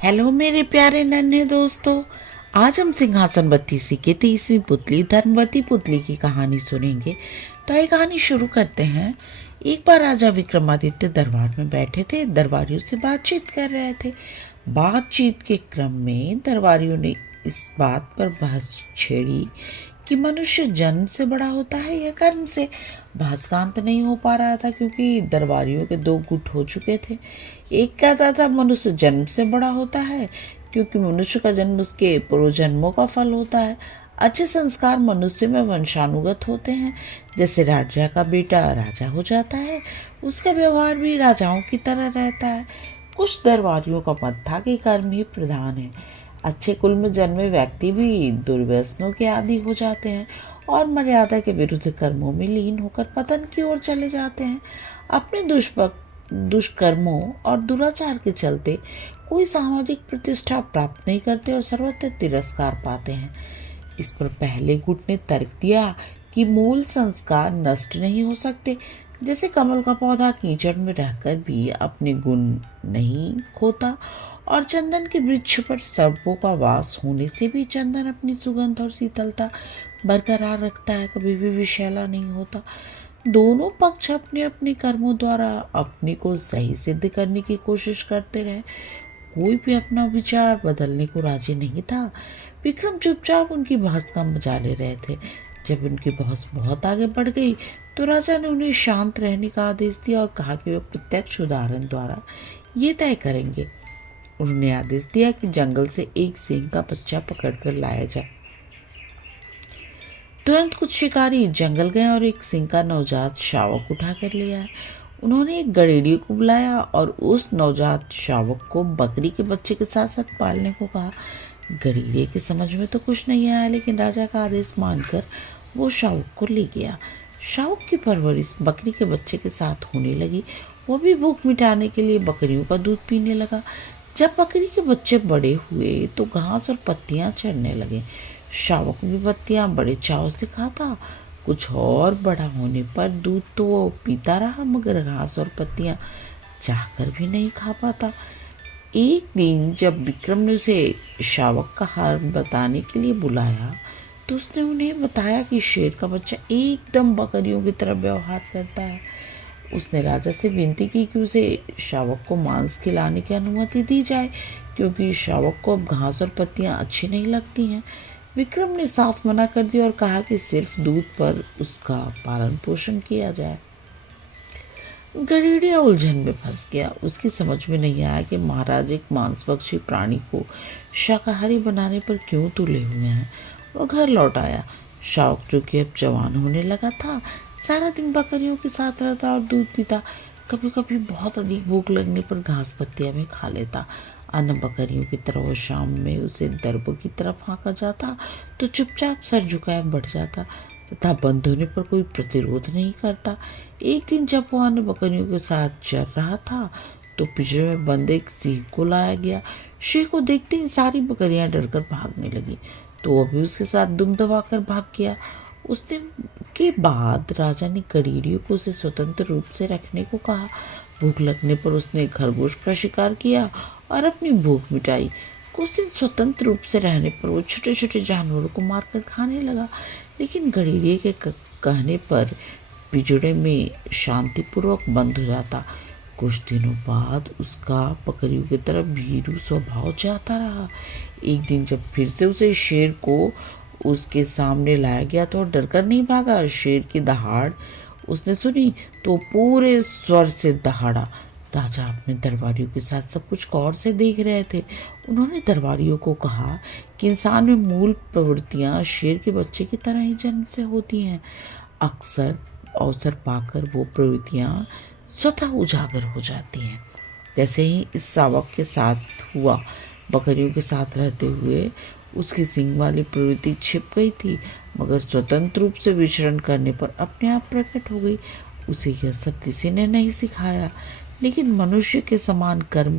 Hello मेरे प्यारे नन्हे दोस्तों। आज हम सिंहासन बत्तीसी के 30वीं पुतली धर्मवती पुतली की कहानी सुनेंगे। तो ये कहानी शुरू करते हैं। एक बार राजा विक्रमादित्य दरबार में बैठे थे, दरबारियों से बातचीत कर रहे थे। बातचीत के क्रम में दरबारियों ने इस बात पर बहस छेड़ी कि मनुष्य जन्म से बड़ा होता है या कर्म से। बहस का अंत नहीं हो पा रहा था क्योंकि दरबारियों के दो गुट हो चुके थे। एक कहता था मनुष्य जन्म से बड़ा होता है क्योंकि मनुष्य का जन्म उसके पूर्व जन्मों का फल होता है। अच्छे संस्कार मनुष्य में वंशानुगत होते हैं। जैसे राजा का बेटा राजा हो जाता है, उसका व्यवहार भी राजाओं की तरह रहता है। कुछ दरबारियों का मत था कि कर्म ही प्रधान है। अच्छे कुल में जन्मे व्यक्ति भी दुर्व्यसनों के आदी हो जाते हैं और मर्यादा के विरुद्ध कर्मों में लीन होकर पतन की ओर चले जाते हैं। अपने दुष्कर्मों और दुराचार के चलते कोई सामाजिक प्रतिष्ठा प्राप्त नहीं करते और सर्वत्र तिरस्कार पाते हैं। इस पर पहले गुट ने तर्क दिया कि मूल संस्कार नष्ट नहीं हो सकते। जैसे कमल का पौधा कीचड़ में रहकर भी अपने गुण नहीं खोता और चंदन के वृक्ष पर सर्पों का वास होने से भी चंदन अपनी सुगंध और शीतलता बरकरार रखता है, कभी भी विषैला नहीं होता। दोनों पक्ष अपने अपने कर्मों द्वारा अपने को सही सिद्ध करने की कोशिश करते रहे। कोई भी अपना विचार बदलने को राजी नहीं था। विक्रम चुपचाप उनकी बहस का मजा ले रहे थे। जब उनकी बहस बहुत आगे बढ़ गई तो राजा ने उन्हें शांत रहने का आदेश दिया और कहा कि वे प्रत्यक्ष उदाहरण द्वारा ये तय करेंगे। उन्होंने आदेश दिया कि जंगल से एक सिंह का बच्चा पकड़कर लाया जाए। तुरंत कुछ शिकारी जंगल गए और एक सिंह का नवजात शावक उठाकर ले आए। उन्होंने एक गड़ेड़िए को बुलाया और उस नवजात शावक को बकरी के बच्चे के साथ साथ पालने को कहा। गड़ेड़िए की समझ में तो कुछ नहीं आया, लेकिन राजा का आदेश मानकर वो शावक को ले गया। शावक की परवरिश बकरी के बच्चे के साथ होने लगी। वो भी भूख मिटाने के लिए बकरियों का दूध पीने लगा। जब बकरी के बच्चे बड़े हुए तो घास और पत्तियां चढ़ने लगे। शावक भी पत्तियां बड़े चाव से खाता। कुछ और बड़ा होने पर दूध तो वो पीता रहा, मगर घास और पत्तियां चाहकर भी नहीं खा पाता। एक दिन जब विक्रम ने उसे शावक का हाल बताने के लिए बुलाया तो उसने उन्हें बताया कि शेर का बच्चा एकदम बकरियों की तरह व्यवहार करता है। उसने राजा से विनती की कि उसे शावक को मांस खिलाने की अनुमति दी जाए, क्योंकि शावक को अब घास और पत्तियां अच्छी नहीं लगती हैं। विक्रम ने साफ मना कर दिया और कहा कि सिर्फ दूध पर उसका पालन पोषण किया जाए। गड़ेड़िया उलझन में फंस गया। उसकी समझ में नहीं आया कि महाराज एक मांसभक्षी प्राणी को शाकाहारी बनाने पर क्यों तुले हुए हैं। वो घर लौट आया। शावक जो कि अब जवान होने लगा था, सारा दिन बकरियों के साथ रहता और दूध पीता। कभी कभी बहुत अधिक भूख लगने पर घास पत्तियां भी खा लेता। अन्य बकरियों की तरह वो शाम में उसे दरबों की तरफ हाँका जाता तो चुपचाप सर झुकाए बढ़ जाता तथा बंद होने पर कोई प्रतिरोध नहीं करता। एक दिन जब वो अन्य बकरियों के साथ चर रहा था तो पिंजरे में बंद एक सिंह को लाया गया। सिंह को देखते ही सारी बकरियां डरकर भागने लगी, तो वो भी उसके साथ दुम दबाकर भाग गया। उस दिन के बाद राजा ने गड़ेड़ियों को उसे स्वतंत्र रूप से रखने को कहा। भूख लगने पर उसने खरगोश का शिकार किया और अपनी भूख मिटाई। कुछ दिन स्वतंत्र रूप से रहने पर वो छोटे छोटे जानवरों को मारकर खाने लगा, लेकिन गड़ेड़िए के कहने पर पिंजड़े में शांतिपूर्वक बंद हो जाता। कुछ दिनों बाद उसका बकरियों की तरफ भीरू स्वभाव जाता रहा। एक दिन जब फिर से उसे शेर को उसके सामने लाया गया तो डर कर नहीं भागा। शेर की दहाड़ उसने सुनी तो पूरे स्वर से दहाड़ा। राजा अपने दरबारियों के साथ सब कुछ गौर से देख रहे थे। उन्होंने दरबारियों को कहा कि इंसान में मूल प्रवृत्तियां शेर के बच्चे की तरह ही जन्म से होती हैं। अक्सर अवसर पाकर वो प्रवृत्तियां स्वतः उजागर हो जाती हैं। जैसे ही इस शावक के साथ हुआ। बकरियों के साथ रहते हुए उसकी सींग वाली प्रवृत्ति छिप गई थी, मगर स्वतंत्र रूप से विचरण करने पर अपने आप प्रकट हो गई। उसे यह सब किसी ने नहीं सिखाया, लेकिन मनुष्य के सम्मान कर्म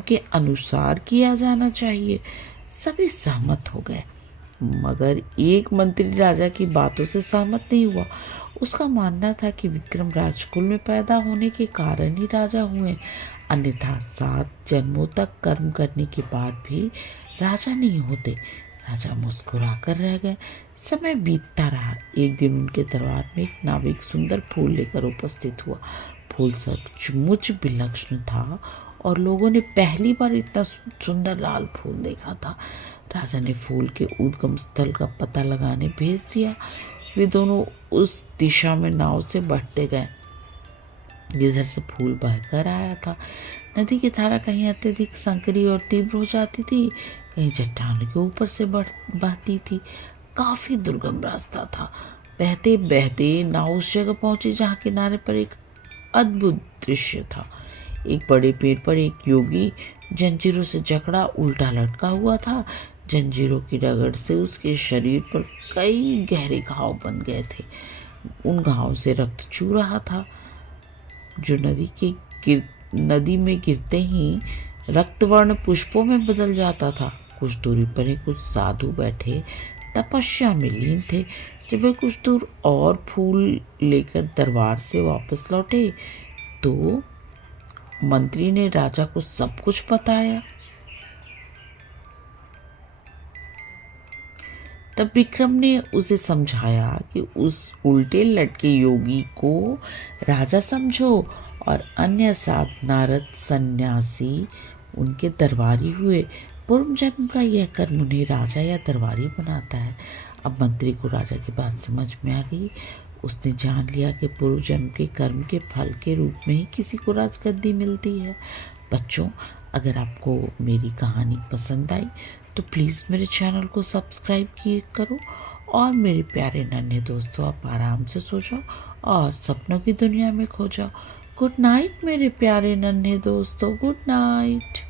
के अनुसार किया जाना चाहिए। सभी सहमत हो गए, मगर एक मंत्री राजा की बातों से सहमत नहीं हुआ। उसका मानना था कि विक्रम राजकुल में पैदा होने के कारण ही राजा हुए। अन्यथा 7 जन्मों तक कर्म करने के बाद भी राजा नहीं होते। राजा मुस्कुरा कर रह गए। समय बीतता रहा। एक दिन उनके दरबार में एक नाविक सुंदर फूल लेकर उपस्थित हुआ। फूल सचमुच विलक्षण था और लोगों ने पहली बार इतना सुंदर लाल फूल देखा था। राजा ने फूल के उद्गम स्थल का पता लगाने भेज दिया। वे दोनों उस दिशा में नाव से बढ़ते गए जिधर से फूल बहकर आया था। नदी की धारा कहीं अत्यधिक संकरी और तीव्र हो जाती थी, कहीं चट्टान के ऊपर से बहती थी। काफी दुर्गम रास्ता था। बहते बहते नाव उस जगह पहुंची जहां किनारे पर एक अद्भुत दृश्य था। एक बड़े पेड़ पर एक योगी जंजीरों से जकड़ा उल्टा लटका हुआ था। जंजीरों की रगड़ से उसके शरीर पर कई गहरे घाव बन गए थे। उन घावों से रक्त चू रहा था जो नदी में गिरते ही रक्तवर्ण पुष्पों में बदल जाता था। कुछ दूरी पर ही कुछ साधु बैठे तपस्या में लीन थे। जब वे कुछ दूर और फूल लेकर दरबार से वापस लौटे तो मंत्री ने राजा को सब कुछ बताया। तब विक्रम ने उसे समझाया कि उस उल्टे लटके योगी को राजा समझो और अन्य 7 नारद सन्यासी उनके दरबारी हुए। पूर्व जन्म का यह कर्म उन्हें राजा या दरबारी बनाता है। अब मंत्री को राजा की बात समझ में आ गई। उसने जान लिया कि पूर्व जन्म के कर्म के फल के रूप में ही किसी को राजगद्दी मिलती है। बच्चों, अगर आपको मेरी कहानी पसंद आई तो प्लीज़ मेरे चैनल को सब्सक्राइब किए करो और मेरे प्यारे नन्हे दोस्तों, आप आराम से सो जाओ और सपनों की दुनिया में खो जाओ। गुड नाइट मेरे प्यारे नन्हे दोस्तों, गुड नाइट।